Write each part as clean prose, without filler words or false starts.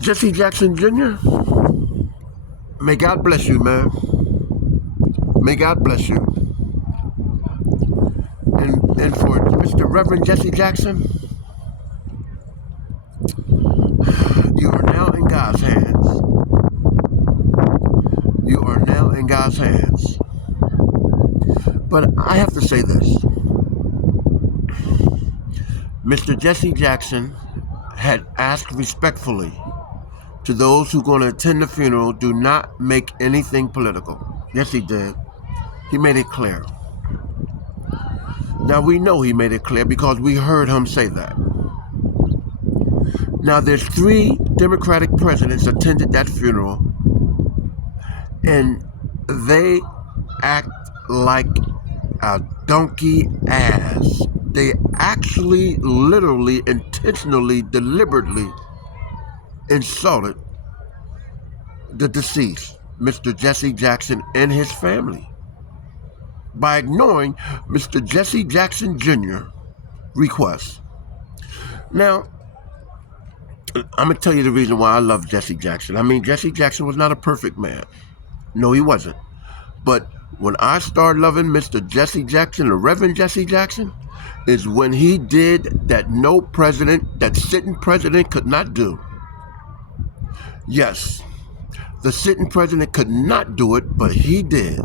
Jessie Jackson Jr., may God bless you, man. May God bless you. And for Mr. Reverend Jessie Jackson, you are now in God's hands. You are now in God's hands. But I have to say this. Mr. Jessie Jackson had asked respectfully to those who are going to attend the funeral, do not make anything political. Yes, he did. He made it clear. Now, we know he made it clear because we heard him say that. Now, there's 3 Democratic presidents attended that funeral, and they act like a donkey ass. They actually, literally, intentionally, deliberately insulted the deceased, Mr. Jessie Jackson, and his family by ignoring Mr. Jessie Jackson Jr. request. Now, I'm going to tell you the reason why I love Jessie Jackson. I mean, Jessie Jackson was not a perfect man. No, he wasn't. But when I started loving Mr. Jessie Jackson, the Reverend Jessie Jackson, is when he did that no president, that sitting president could not do. Yes, the sitting president could not do it, but he did.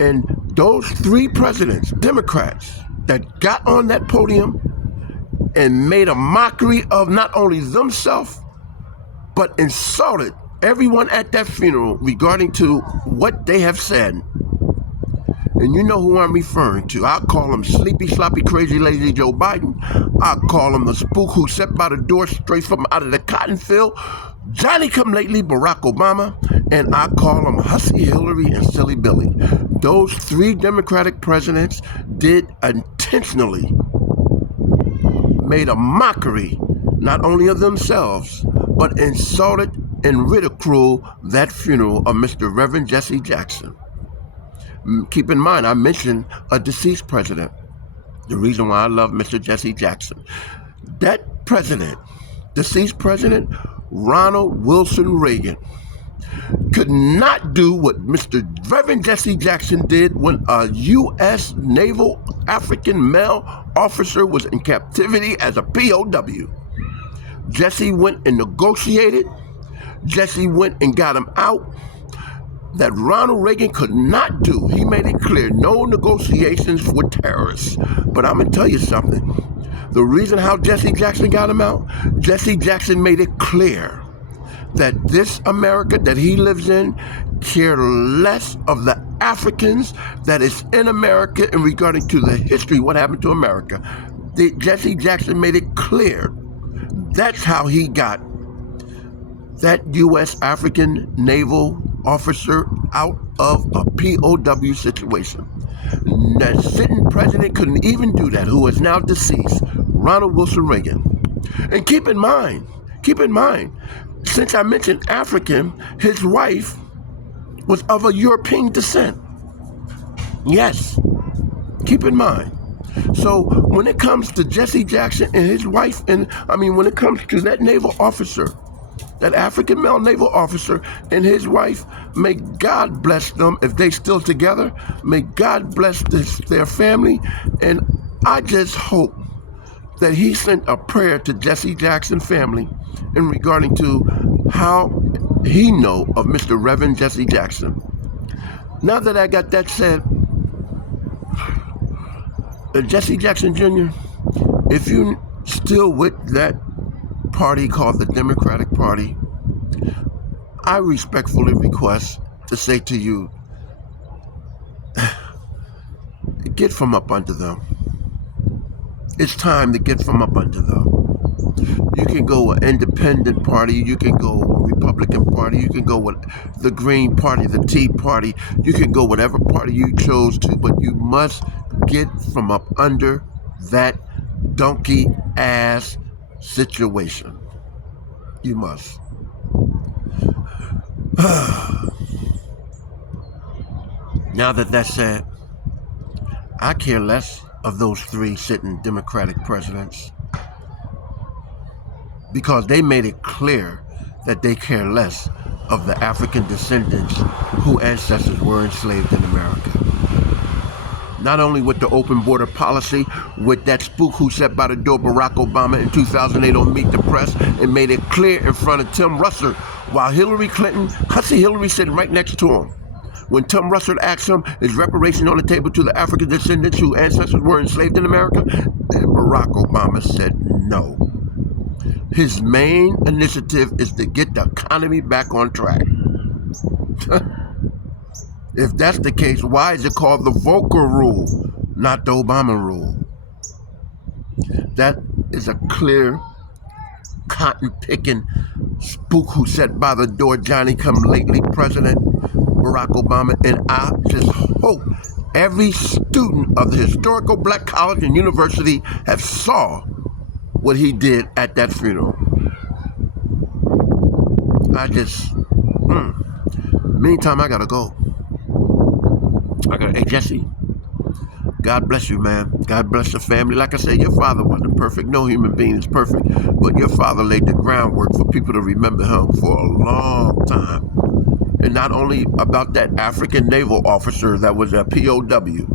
And those 3 presidents, Democrats, that got on that podium and made a mockery of not only themselves, but insulted everyone at that funeral regarding to what they have said. And you know who I'm referring to. I'll call him sleepy, sloppy, crazy, lazy Joe Biden. I'll call him the spook who stepped by the door straight from out of the cotton field, Johnny come lately Barack Obama, and I call him Hussy Hillary and Silly Billy. Those 3 Democratic presidents did intentionally made a mockery not only of themselves, but insulted and ridiculed that funeral of Mr. Reverend Jessie Jackson. Keep in mind, I mentioned a deceased president. The reason why I love Mr. Jessie Jackson. That president, deceased president, Ronald Wilson Reagan, could not do what Mr. Reverend Jessie Jackson did when a U.S. naval African male officer was in captivity as a POW. Jessie went and negotiated. Jessie went and got him out. That Ronald Reagan could not do. He made it clear, no negotiations with terrorists. But I'm going to tell you something. The reason how Jessie Jackson got him out, Jessie Jackson made it clear that this America that he lives in care less of the Africans that is in America in regarding to the history, what happened to America. Jessie Jackson made it clear. That's how he got that U.S. African naval officer out of a POW situation. That sitting president couldn't even do that, who is now deceased, Ronald Wilson Reagan. And keep in mind, since I mentioned African, his wife was of a European descent. Yes, keep in mind. So when it comes to Jessie Jackson and his wife, when it comes to that naval officer, that African male naval officer and his wife, may God bless them if they still together. May God bless their family. And I just hope that he sent a prayer to Jessie Jackson family in regarding to how he know of Mr. Reverend Jessie Jackson. Now that I got that said, Jessie Jackson Jr., if you still with that party called the Democratic Party, I respectfully request to say to you, get from up under them. It's time to get from up under them. You can go an independent party, you can go a Republican Party, you can go with the Green Party, the Tea Party, you can go whatever party you chose to, but you must get from up under that donkey ass situation. You must. Now that that's said, I care less of those 3 sitting Democratic presidents. because they made it clear that they care less of the African descendants whose ancestors were enslaved in America. Not only with the open border policy, with that spook who sat by the door Barack Obama in 2008 on Meet the Press and made it clear in front of Tim Russert, while Hillary Clinton, I see Hillary sitting right next to him. When Tim Russert asked him, is reparation on the table to the African descendants whose ancestors were enslaved in America? And Barack Obama said no. His main initiative is to get the economy back on track. If that's the case, why is it called the Volcker Rule, not the Obama Rule? That is a clear, cotton-picking spook who sat by the door Johnny-come-lately President Barack Obama. And I just hope every student of the historical black college and university have saw what he did at that funeral. Meantime, I gotta go. Hey, Jesse, God bless you, man. God bless the family. Like I said, your father wasn't perfect. No human being is perfect. But your father laid the groundwork for people to remember him for a long time. And not only about that African naval officer that was a POW.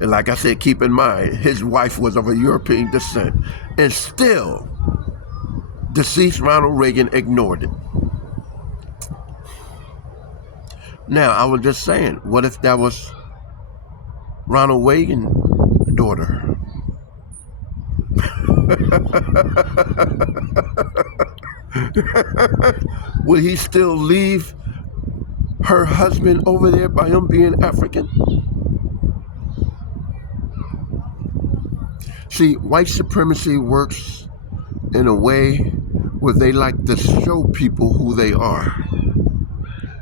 And like I said, keep in mind, his wife was of a European descent. And still, deceased Ronald Reagan ignored it. Now, I was just saying, what if that was Ronald Reagan's daughter? Would he still leave her husband over there by him being African? See, white supremacy works in a way where they like to show people who they are.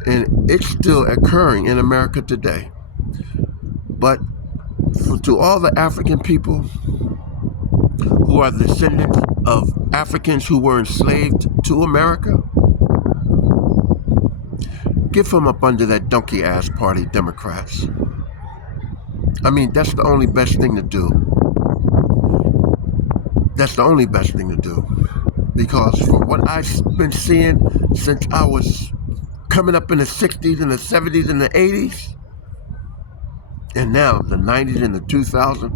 And it's still occurring in America today. But to all the African people who are descendants of Africans who were enslaved to America, get from up under that donkey-ass party, Democrats. I mean, that's the only best thing to do. That's the only best thing to do. Because from what I've been seeing since I was coming up in the 60s and the 70s and the 80s, and now the 90s and the 2000s,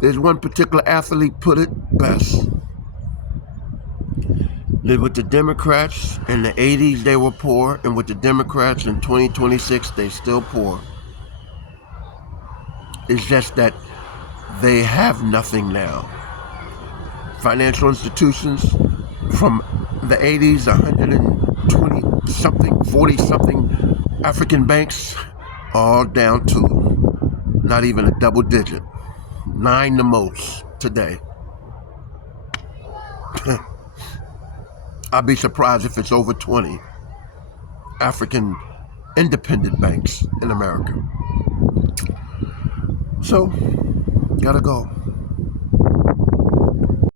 there's one particular athlete put it best. That with the Democrats in the 80s, they were poor, and with the Democrats in 2026, they still poor. It's just that they have nothing now. Financial institutions from the 80s, 120-something, 40-something African banks, all down to not even a double digit. 9 the most today. I'd be surprised if it's over 20 African independent banks in America. So, gotta go.